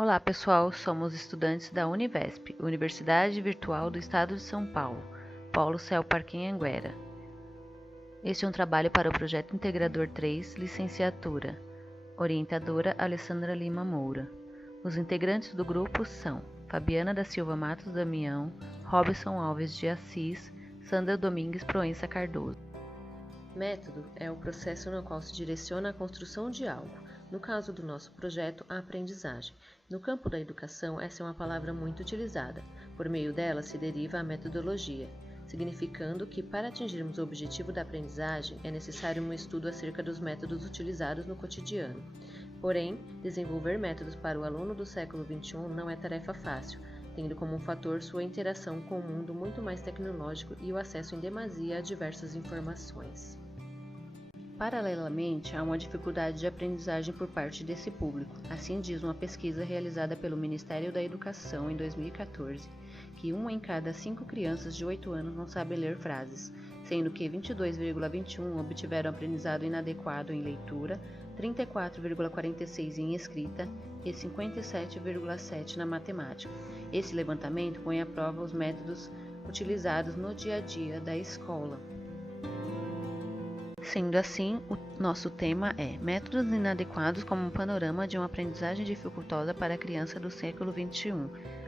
Olá pessoal, somos estudantes da Univesp, Universidade Virtual do Estado de São Paulo, Polo Céu Parque Anguera. Este é um trabalho para o Projeto Integrador 3, Licenciatura. Orientadora Alessandra Lima Moura. Os integrantes do grupo são Fabiana da Silva Matos Damião, Robson Alves de Assis, Sandra Domingues Proença Cardoso. Método é o processo no qual se direciona a construção de algo. No caso do nosso projeto, a aprendizagem. No campo da educação, essa é uma palavra muito utilizada. Por meio dela se deriva a metodologia, significando que, para atingirmos o objetivo da aprendizagem, é necessário um estudo acerca dos métodos utilizados no cotidiano. Porém, desenvolver métodos para o aluno do século XXI não é tarefa fácil, tendo como um fator sua interação com o mundo muito mais tecnológico e o acesso em demasia a diversas informações. Paralelamente, há uma dificuldade de aprendizagem por parte desse público. Assim diz uma pesquisa realizada pelo Ministério da Educação em 2014, que 1 em cada 5 crianças de 8 anos não sabe ler frases, sendo que 22,21% obtiveram aprendizado inadequado em leitura, 34,46% em escrita e 57,7% na matemática. Esse levantamento põe à prova os métodos utilizados no dia a dia da escola. Sendo assim, o nosso tema é Métodos inadequados como um panorama de uma aprendizagem dificultosa para a criança do século XXI,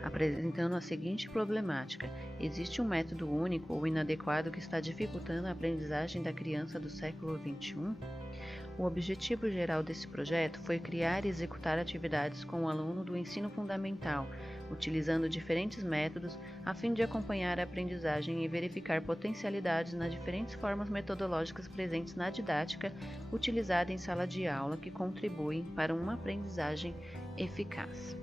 apresentando a seguinte problemática: existe um método único ou inadequado que está dificultando a aprendizagem da criança do século XXI? O objetivo geral desse projeto foi criar e executar atividades com o aluno do ensino fundamental, utilizando diferentes métodos a fim de acompanhar a aprendizagem e verificar potencialidades nas diferentes formas metodológicas presentes na didática utilizada em sala de aula que contribuem para uma aprendizagem eficaz.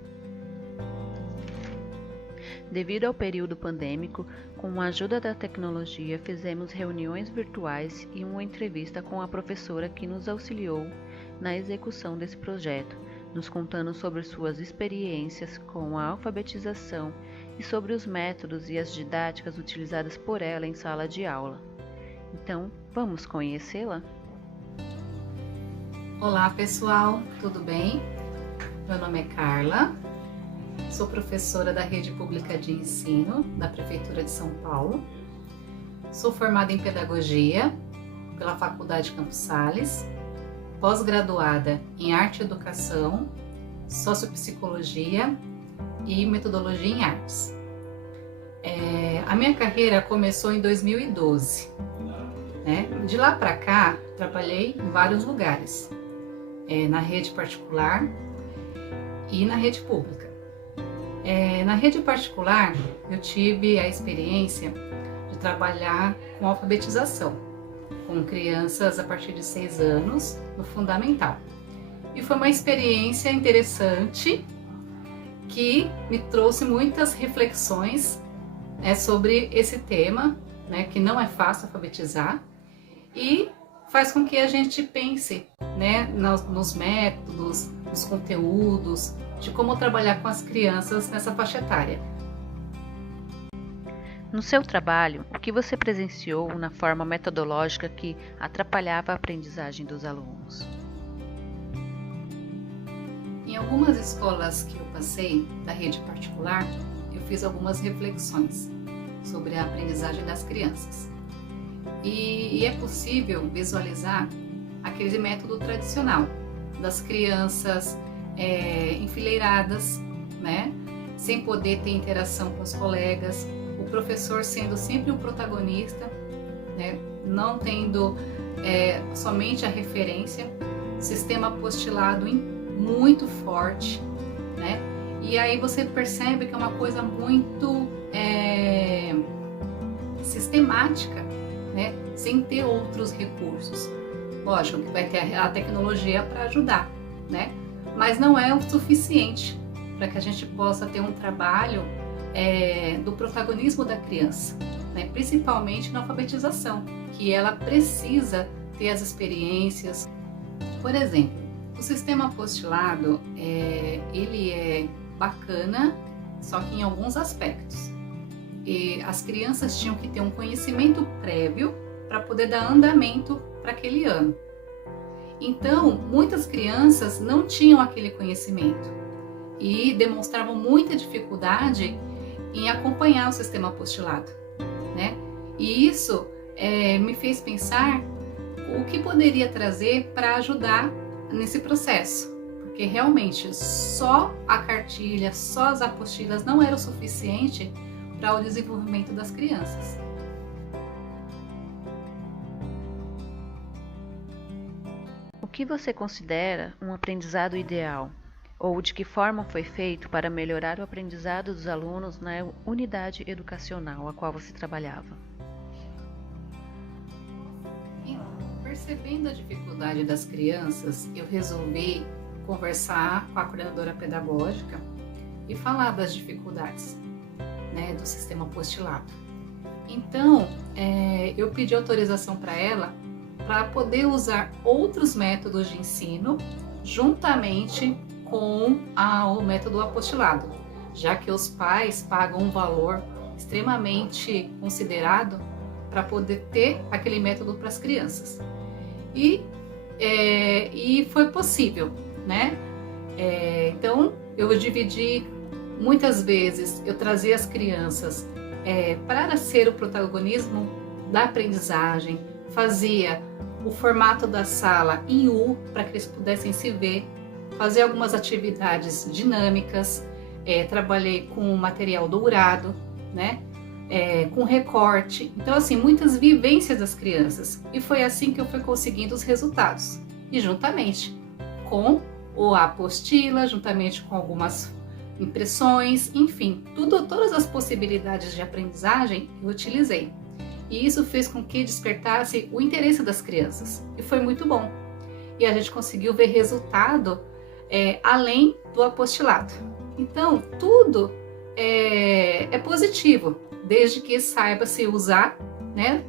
Devido ao período pandêmico, com a ajuda da tecnologia, fizemos reuniões virtuais e uma entrevista com a professora que nos auxiliou na execução desse projeto, nos contando sobre suas experiências com a alfabetização e sobre os métodos e as didáticas utilizadas por ela em sala de aula. Então, vamos conhecê-la? Olá pessoal, tudo bem? Meu nome é Carla, sou professora da Rede Pública de Ensino da Prefeitura de São Paulo, sou formada em Pedagogia pela Faculdade Campos Sales, pós-graduada em Arte e Educação, Sociopsicologia e Metodologia em Artes. A minha carreira começou em 2012. De lá para cá, trabalhei em vários lugares, na rede particular e na rede pública. Na rede particular, eu tive a experiência de trabalhar com alfabetização, com crianças a partir de 6 anos, no fundamental. E foi uma experiência interessante que me trouxe muitas reflexões sobre esse tema, que não é fácil alfabetizar, e faz com que a gente pense nos métodos, nos conteúdos, de como trabalhar com as crianças nessa faixa etária. No seu trabalho, o que você presenciou na forma metodológica que atrapalhava a aprendizagem dos alunos? Em algumas escolas que eu passei, da rede particular, eu fiz algumas reflexões sobre a aprendizagem das crianças. E é possível visualizar aquele método tradicional das crianças enfileiradas, sem poder ter interação com os colegas, o professor sendo sempre o protagonista, não tendo somente a referência, sistema apostilado muito forte, e aí você percebe que é uma coisa muito sistemática, sem ter outros recursos. Lógico que vai ter a tecnologia para ajudar, mas não é o suficiente para que a gente possa ter um trabalho do protagonismo da criança, principalmente na alfabetização, que ela precisa ter as experiências. Por exemplo, o sistema apostilado, ele é bacana, só que em alguns aspectos. As crianças tinham que ter um conhecimento prévio para poder dar andamento para aquele ano. Então, muitas crianças não tinham aquele conhecimento. e demonstravam muita dificuldade em acompanhar o sistema apostilado, né? E isso me fez pensar o que poderia trazer para ajudar nesse processo, porque realmente só a cartilha, só as apostilas não era o suficiente para o desenvolvimento das crianças. O que você considera um aprendizado ideal? Ou de que forma foi feito para melhorar o aprendizado dos alunos na unidade educacional a qual você trabalhava? Percebendo a dificuldade das crianças, eu resolvi conversar com a coordenadora pedagógica e falar das dificuldades, né, do sistema apostilado. Então, eu pedi autorização para ela para poder usar outros métodos de ensino juntamente com o método apostilado, já que os pais pagam um valor extremamente considerado para poder ter aquele método para as crianças. E foi possível, né? Então, eu dividi muitas vezes, eu trazia as crianças para ser o protagonismo da aprendizagem, fazia o formato da sala em U para que eles pudessem se ver, fazer algumas atividades dinâmicas, trabalhei com material dourado, né? Com recorte, então assim, muitas vivências das crianças, e foi assim que eu fui conseguindo os resultados, e juntamente com a apostila, juntamente com algumas impressões, enfim, todas as possibilidades de aprendizagem eu utilizei, e isso fez com que despertasse o interesse das crianças, e foi muito bom, e a gente conseguiu ver resultado além do apostilado. Então tudo é positivo, desde que saiba se usar, né?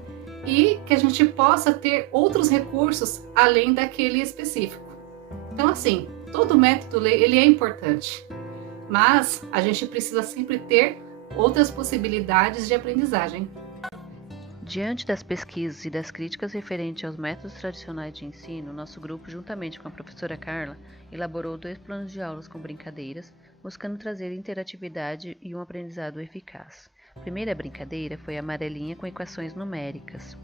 E que a gente possa ter outros recursos além daquele específico. Então, assim, todo método ele é importante, mas a gente precisa sempre ter outras possibilidades de aprendizagem. Diante das pesquisas e das críticas referentes aos métodos tradicionais de ensino, nosso grupo, juntamente com a professora Carla, elaborou 2 planos de aulas com brincadeiras, buscando trazer interatividade e um aprendizado eficaz. A primeira brincadeira foi a amarelinha com equações numéricas.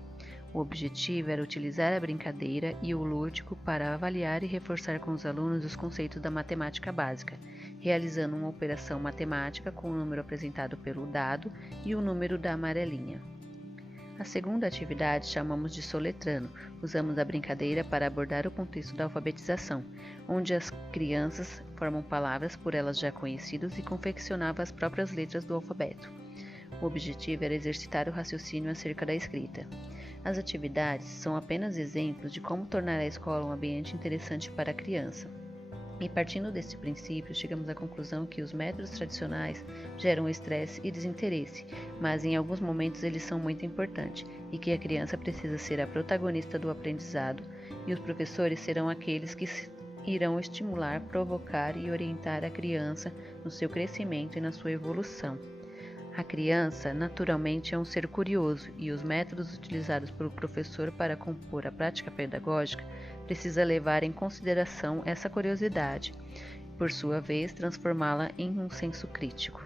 O objetivo era utilizar a brincadeira e o lúdico para avaliar e reforçar com os alunos os conceitos da matemática básica, realizando uma operação matemática com o número apresentado pelo dado e o número da amarelinha. A segunda atividade chamamos de soletrando. Usamos a brincadeira para abordar o contexto da alfabetização, onde as crianças formam palavras por elas já conhecidas e confeccionavam as próprias letras do alfabeto. O objetivo era exercitar o raciocínio acerca da escrita. As atividades são apenas exemplos de como tornar a escola um ambiente interessante para a criança. E partindo desse princípio, chegamos à conclusão que os métodos tradicionais geram estresse e desinteresse, mas em alguns momentos eles são muito importantes e que a criança precisa ser a protagonista do aprendizado e os professores serão aqueles que irão estimular, provocar e orientar a criança no seu crescimento e na sua evolução. A criança, naturalmente, é um ser curioso e os métodos utilizados pelo professor para compor a prática pedagógica precisa levar em consideração essa curiosidade, por sua vez, transformá-la em um senso crítico.